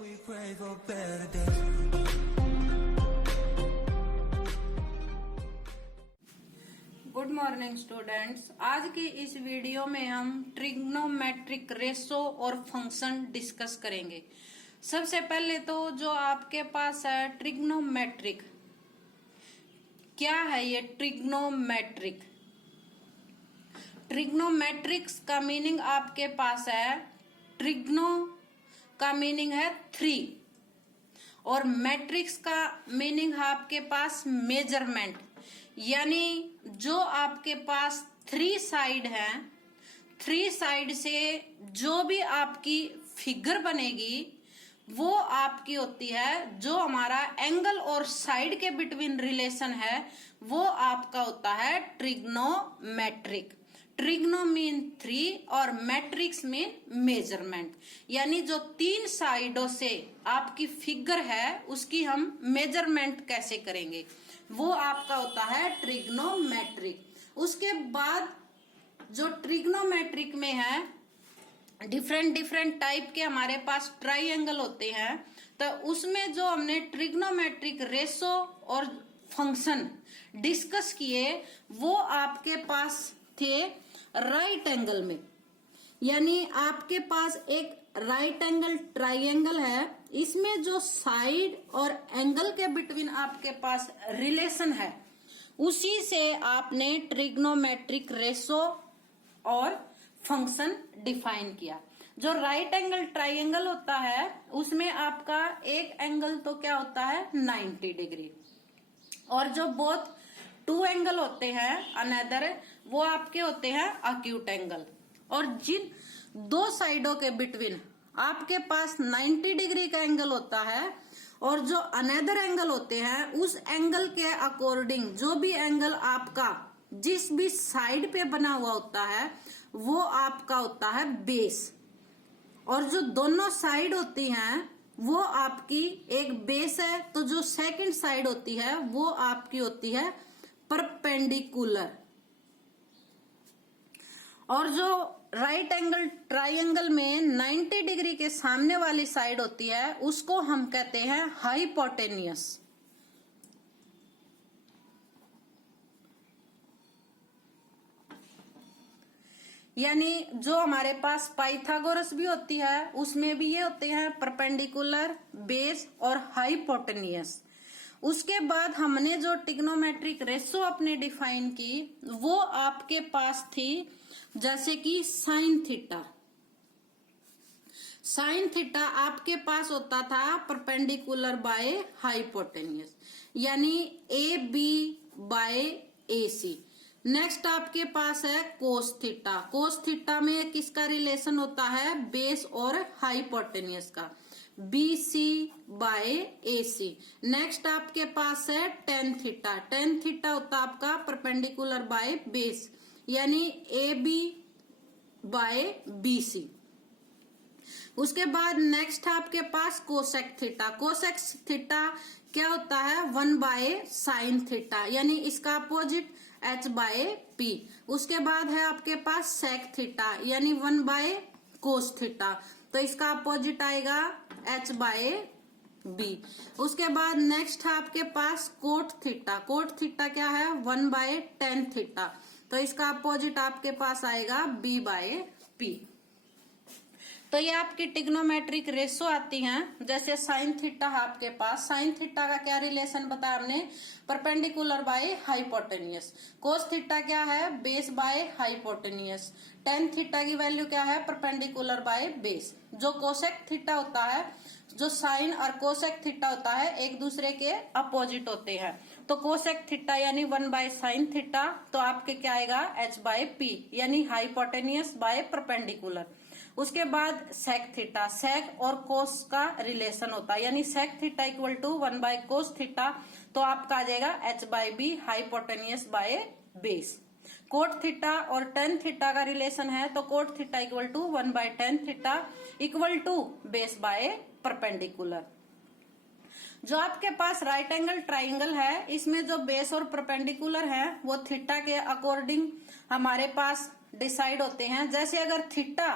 We pray for better days. Good morning students. आज की इस वीडियो में हम ट्रिग्नोमेट्रिक रेशो और फंक्शन डिस्कस करेंगे। सबसे पहले तो जो आपके पास है ट्रिग्नोमेट्रिक, क्या है ये ट्रिग्नोमेट्रिक? ट्रिग्नोमेट्रिक्स का मीनिंग आपके पास है, ट्रिग्नो का मीनिंग है 3 और मैट्रिक्स का मीनिंग है आपके पास मेजरमेंट, यानी जो आपके पास 3 साइड है, 3 साइड से जो भी आपकी फिगर बनेगी वो आपकी होती है, जो हमारा एंगल और साइड के बिटवीन रिलेशन है वो आपका होता है ट्रिग्नोमेट्रिक। ट्रिग्नो मीन 3 और मैट्रिक्स मीन मेजरमेंट, यानी जो 3 साइडों से आपकी फिगर है उसकी हम मेजरमेंट कैसे करेंगे वो आपका होता है ट्रिग्नोमेट्रिक। उसके बाद जो ट्रिग्नोमेट्रिक में है डिफरेंट टाइप के हमारे पास ट्राइंगल होते हैं, तो उसमें जो हमने ट्रिग्नोमेट्रिक रेशो और फंक्शन डिस्कस किए वो आपके पास थे राइट एंगल में, यानी आपके पास एक राइट एंगल ट्राइंगल है, इसमें जो साइड और एंगल के बिटवीन आपके पास रिलेशन है उसी से आपने ट्रिग्नोमेट्रिक रेशो और फंक्शन डिफाइन किया। जो राइट एंगल ट्राइंगल होता है उसमें आपका एक एंगल तो क्या होता है 90 डिग्री, और जो बोथ 2 एंगल होते हैं अनदर वो आपके होते हैं अक्यूट एंगल, और जिन 2 साइडों के बिटवीन आपके पास 90 डिग्री का एंगल होता है और जो अनदर एंगल होते हैं उस एंगल के अकॉर्डिंग जो भी एंगल आपका जिस भी साइड पे बना हुआ होता है वो आपका होता है बेस, और जो दोनों साइड होती हैं वो आपकी एक बेस है, तो जो सेकंड साइड होती है वो आपकी होती है परपेंडिकुलर, और जो राइट एंगल ट्राइंगल में 90 डिग्री के सामने वाली साइड होती है उसको हम कहते हैं हाइपोटेनियस। यानी जो हमारे पास पाइथागोरस भी होती है उसमें भी ये होते हैं परपेंडिकुलर, बेस और हाइपोटेनियस। उसके बाद हमने जो ट्रिग्नोमेट्रिक रेशो अपने डिफाइन की वो आपके पास थी जैसे कि साइन थीटा। साइन थीटा आपके पास होता था परपेंडिकुलर बाय हाइपोटेनियस, यानी A B by A C. Next आपके पास है कोस थीटा। कोस थीटा में किसका रिलेशन होता है? बेस और हाइपोटेनियस का, B C bye A C. Next आपके पास है टेन थीटा। टेन थीटा होता है आपका परपेंडिकुलर बाय बेस, यानी A B by B C. उसके बाद नेक्स्ट आपके पास कोसेक थीटा। कोसेक थीटा क्या होता है? 1 बाय साइन थीटा, यानी इसका अपोजिट h बाय पी। उसके बाद है आपके पास सेक थीटा, यानी 1 बाय कोस थीटा, तो इसका अपोजिट आएगा h बाय बी। उसके बाद नेक्स्ट है आपके पास कोट थीटा। कोट थीटा क्या है? 1 बाय टेन थीटा, तो इसका अपोजिट आपके पास आएगा b बाय पी। तो ये आपकी ट्रिग्नोमेट्रिक रेशो आती हैं। जैसे साइन थीटा है आपके पास, साइन थीटा का क्या रिलेशन बताया हमने? Perpendicular by hypotenuse. Cos theta क्या है? Base by hypotenuse. Tan theta की वैल्यू क्या है? Perpendicular by base. जो कोसेक थीटा होता है, जो साइन और कोसेक थीटा होता है एक दूसरे के अपोजिट होते हैं, तो कोसेक थीटा यानी 1 बाय साइन थीटा, तो आपके क्या आएगा? h बाय पी, यानी हाइपोटेनियस बाय परपेंडिकुलर। उसके बाद सेक थीटा, सेक और कोस का रिलेशन होता है, यानी sec theta equal to 1 by cos theta, तो आपका आ जाएगा h by B hypotenuse by base. Cot theta और टेन थीटा का रिलेशन है, तो cot theta equal to 1 by tan theta equal to base by perpendicular. जो आपके पास राइट एंगल ट्राइंगल है इसमें जो बेस और परपेंडिकुलर है वो थीटा के अकॉर्डिंग हमारे पास डिसाइड होते हैं। जैसे अगर थीटा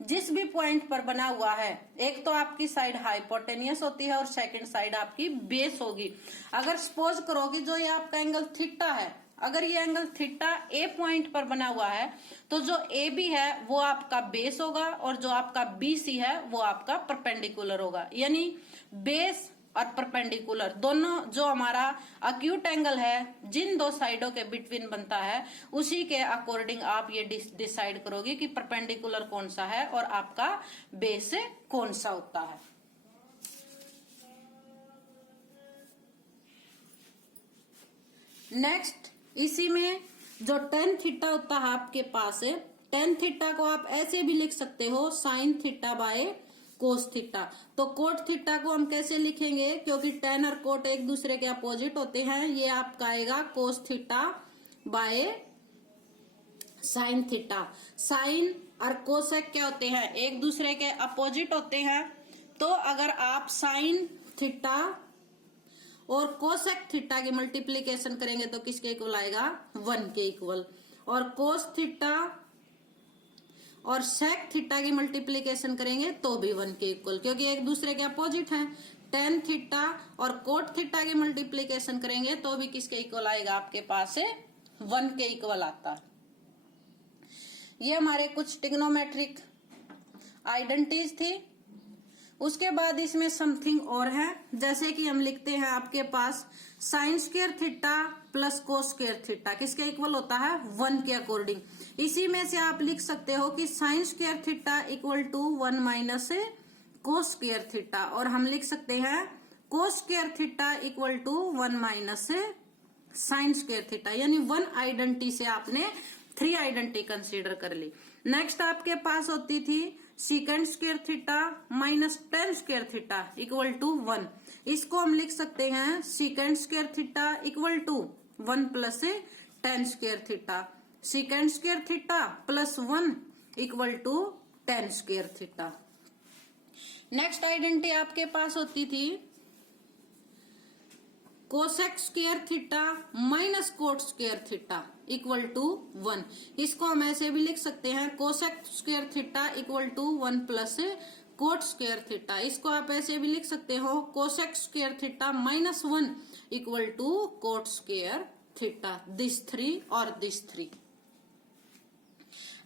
जिस भी पॉइंट पर बना हुआ है, एक तो आपकी साइड हाइपोटेनियस होती है और सेकंड साइड आपकी बेस होगी। अगर सपोज करो कि जो ये आपका एंगल थीटा है, अगर ये एंगल थीटा ए पॉइंट पर बना हुआ है तो जो ए बी है वो आपका बेस होगा और जो आपका बी सी है वो आपका परपेंडिकुलर होगा। यानी बेस और परपेंडिकुलर दोनों जो हमारा अक्यूट एंगल है जिन दो साइडों के बिटवीन बनता है, उसी के अकॉर्डिंग आप ये डिसाइड करोगे कि परपेंडिकुलर कौन सा है और आपका बेस कौन सा होता है। नेक्स्ट, इसी में जो टेन थीटा होता है आपके पास है, टेन थीटा को आप ऐसे भी लिख सकते हो sine theta by cos theta. तो कोट थीटा को हम कैसे लिखेंगे, क्योंकि टेन और कोट एक दूसरे के अपोजिट होते हैं, ये आपका आएगा cos theta by sine theta. Sine और कोसेक क्या होते हैं, एक दूसरे के अपोजिट होते हैं। तो अगर आप साइन थीटा और कोसेक थीटा की मल्टीप्लीकेशन करेंगे तो किसके इक्वल आएगा, 1 के इक्वल। और कोस थीटा और सेक थीटा की मल्टीप्लीकेशन करेंगे तो भी 1 के इक्वल, क्योंकि एक दूसरे के अपोजिट हैं। टेन थीटा और कोट थीटा की मल्टीप्लीकेशन करेंगे तो भी किसके इक्वल आएगा, आपके पास से 1 के इक्वल आता है। ये हमारे कुछ ट्रिग्नोमेट्रिक आइडेंटिटीज थी। उसके बाद इसमें समथिंग और है, जैसे कि हम लिखते हैं आपके पास sine square theta plus cos square theta किसके इक्वल होता है, 1 के अकॉर्डिंग। इसी में से आप लिख सकते हो कि sine square theta equal to 1 minus cos square theta, और हम लिख सकते हैं cos square theta equal to 1 minus sine square theta. यानी 1 आइडेंटिटी से आपने 3 आइडेंटिटी कंसीडर कर ली। नेक्स्ट आपके पास होती थी secant square theta minus tan square theta equal to 1। इसको हम लिख सकते हैं secant square theta equal to 1 plus tan square theta. Secant square theta plus 1 equal to tan square theta. Next identity आपके पास होती थी cosec square theta minus cot square theta equal to 1। इसको हम ऐसे भी लिख सकते हैं cosec square theta equal to 1 plus coat square theta. इसको आप ऐसे भी लिख सकते हो cosec square theta minus 1 equal to cot square theta. This 3 और दिस 3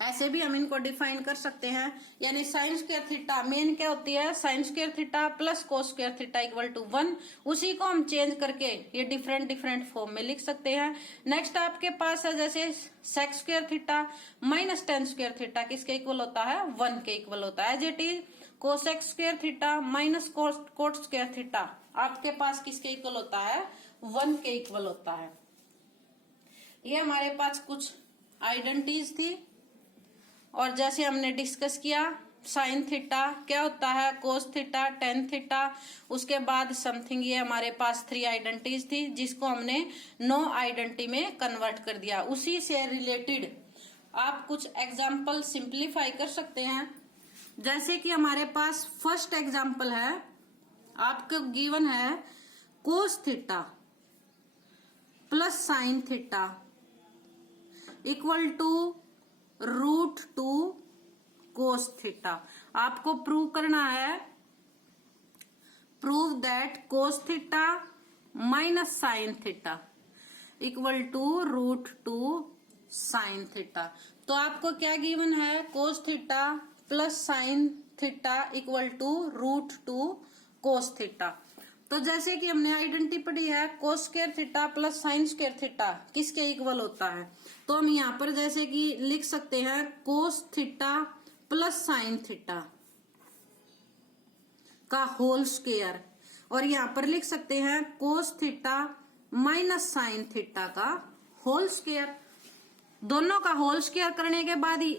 ऐसे भी हम इनको डिफाइन कर सकते हैं। यानी साइन स्क्वायर थीटा मेन क्या होती है, sine square theta plus cos square theta equal to 1। उसी को हम चेंज करके ये डिफरेंट फॉर्म में लिख सकते हैं। नेक्स्ट आपके पास है जैसे sec square theta minus tan square theta किसके इक्वल होता है, 1 के इक्वल होता है। As it is cosec square theta minus cot square theta आपके पास किसके इक्वल होता है, 1 के इक्वल होता है। ये हमारे पास कुछ आइडेंटिटीज थी। और जैसे हमने डिस्कस किया साइन थीटा क्या होता है, कोस थीटा, टेन थीटा, उसके बाद समथिंग, ये हमारे पास 3 आइडेंटिटीज थी जिसको हमने 9 आइडेंटिटी में कन्वर्ट कर दिया। उसी से रिलेटेड आप कुछ एग्जाम्पल सिंप्लीफाई कर सकते हैं। जैसे कि हमारे पास फर्स्ट एग्जाम्पल है, आपको गिवन है cos theta plus sine theta equal to √2 cos theta. आपको प्रूव करना है, prove that cos theta minus sine theta equal to √2 sine theta. तो आपको क्या गिवन है, cos theta plus sine theta equal to √2 cos theta. तो जैसे कि हमने आइडेंटिटी पढ़ी है cos square theta plus sine square theta किसके इक्वल होता है, तो हम यहाँ पर जैसे कि लिख सकते हैं कोस थीटा प्लस साइन थीटा का होल स्क्वायर, और यहाँ पर लिख सकते हैं कोस थीटा माइनस साइन थीटा का होल स्क्वायर। दोनों का होल स्क्वायर करने के बाद ही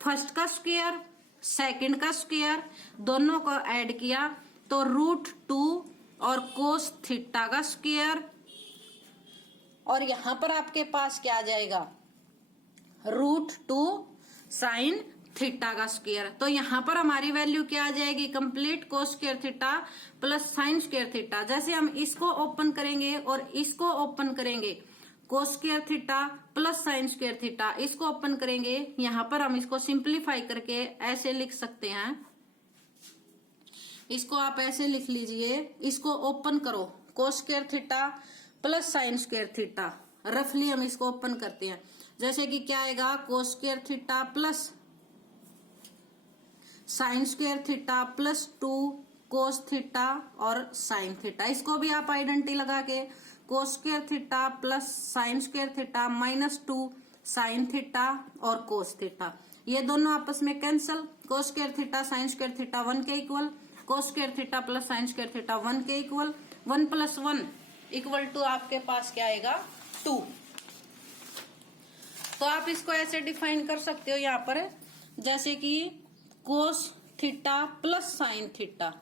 फर्स्ट का स्क्वायर सेकंड का स्क्वायर दोनों को ऐड किया तो √2 और कोस थीटा का स्क्वायर, और यहां पर आपके पास क्या आ जाएगा, √2 साइन थीटा का स्क्वायर। तो यहां पर हमारी वैल्यू क्या आ जाएगी, कंप्लीट कोस square theta plus sine square theta. जैसे हम इसको ओपन करेंगे और इसको ओपन करेंगे कोस square theta plus sine square theta. इसको ओपन करेंगे, यहां पर हम इसको सिंप्लीफाई करके ऐसे लिख सकते हैं, इसको आप ऐसे लिख लीजिए, इसको ओपन करो, कोस square theta plus sine square theta. रफली हम इसको ओपन करते हैं, जैसे कि क्या आएगा, कोस square theta plus sine square theta plus 2 cos theta और साइन थीटा। इसको भी आप आइडेंटिटी लगा के कोस square theta plus sine square theta minus 2 sine theta और कोस थीटा, ये दोनों आपस में कैंसल। कोस square theta sine square theta 1 के इक्वल, कोस square theta plus sine square theta 1 के इक्वल, 1 + 1 इक्वल टू आपके पास क्या आएगा 2। तो आप इसको ऐसे डिफाइन कर सकते हो यहाँ पर, जैसे कि cos theta plus sine theta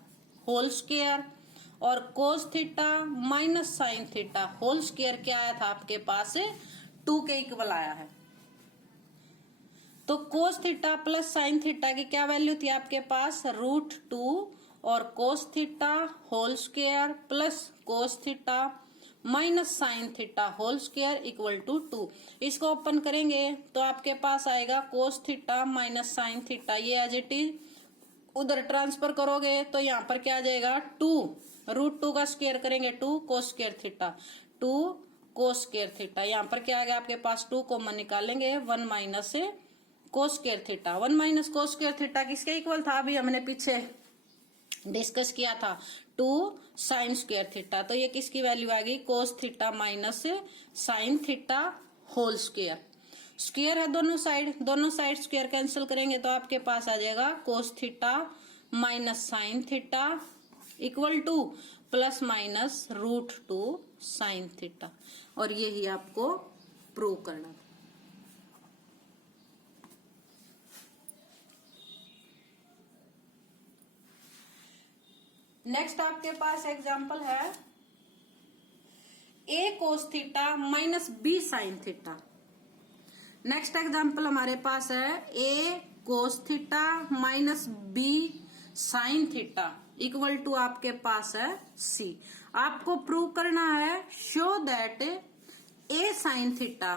whole square और cos theta minus sine theta whole square क्या आया था आपके पास 2 के इक्वल आया है। तो cos theta plus sine theta की क्या वैल्यू थी आपके पास √2 और cos theta whole square plus cos theta minus sine theta whole square equal to 2। इसको ओपन करेंगे तो आपके पास आएगा cos theta minus sine theta, ये एज इट इज उधर ट्रांसफर करोगे तो यहाँ पर क्या आ जाएगा 2 √2 का स्क्वायर करेंगे 2 कोस स्क्वायर थीटा 2 कोस स्क्वायर थीटा। यहाँ पर क्या आएगा आपके पास 2 कॉमन निकालेंगे 1 minus cos square theta. 1 minus cos square theta किसके इक्वल था, अभी हमने पीछे डिस्कस किया था 2 साइन स्क्वायर थीटा। तो ये किसकी वैल्यू आएगी cos theta minus sine theta whole square. Square है दोनों साइड स्क्वायर कैंसिल करेंगे तो आपके पास आ जाएगा cos theta minus sine theta equal to plus minus √2 sine theta. और यही आपको प्रूव करना था। नेक्स्ट आपके पास एग्जांपल है a cos theta minus b sine theta. Next example हमारे पास है a cos theta minus b sine theta equal to आपके पास है c। आपको प्रूव करना है show that a sine theta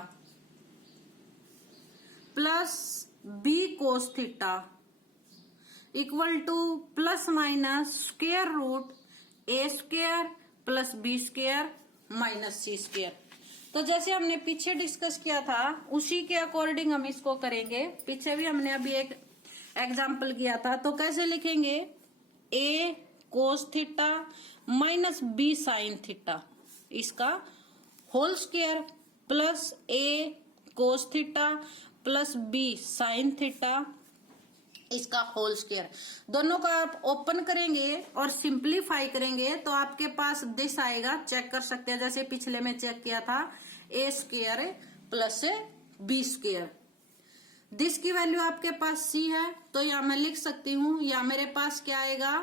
plus b cos theta equal to plus minus square root a square plus b square minus c square. तो जैसे हमने पीछे डिस्कस किया था उसी के अकॉर्डिंग हम इसको करेंगे। पीछे भी हमने अभी एक एग्जांपल किया था, तो कैसे लिखेंगे a cos theta minus b sine theta, इसका whole square plus a cos theta plus b sine theta, इसका होल स्क्वायर। दोनों का आप ओपन करेंगे और सिंप्लीफाई करेंगे तो आपके पास दिस आएगा, चेक कर सकते हैं जैसे पिछले में चेक किया था a square plus b square. This की वैल्यू आपके पास c है तो यहां मैं लिख सकती हूं, या मेरे पास क्या आएगा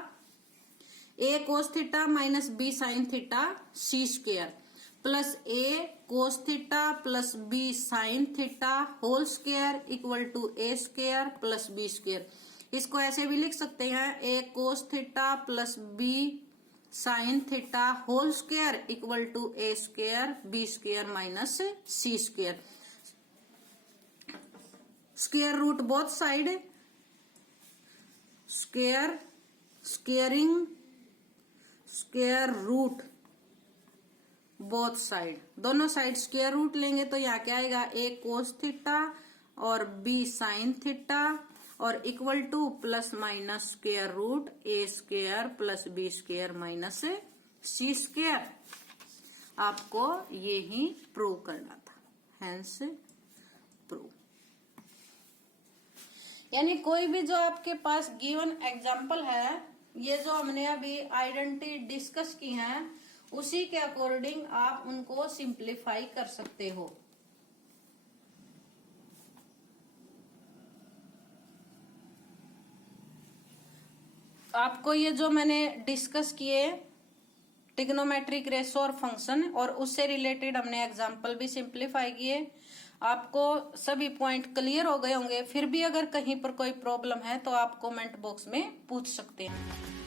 a cos theta minus b sine theta c square plus a cos theta plus b sine theta whole square equal to a square plus b square. इसको ऐसे भी लिख सकते हैं a cos theta plus b sine theta whole square equal to a square b square minus c square. Square root both side, square squaring square root both side, दोनों side square root लेंगे तो यहाँ क्या आएगा a cos theta और b sine theta और equal to plus minus square root a square plus b square minus c square. आपको ये ही प्रूव करना था, हेंस प्रूव। यानी कोई भी जो आपके पास गिवन एग्जांपल है, ये जो हमने अभी आइडेंटिटी डिस्कस की हैं उसी के अकॉर्डिंग आप उनको सिंप्लीफाई कर सकते हो। आपको ये जो मैंने डिस्कस किए ट्रिग्नोमेट्रिक रेशो और फंक्शन और उससे रिलेटेड हमने एग्जांपल भी सिंप्लीफाई किए, आपको सभी पॉइंट क्लियर हो गए होंगे। फिर भी अगर कहीं पर कोई प्रॉब्लम है तो आप कमेंट बॉक्स में पूछ सकते हैं।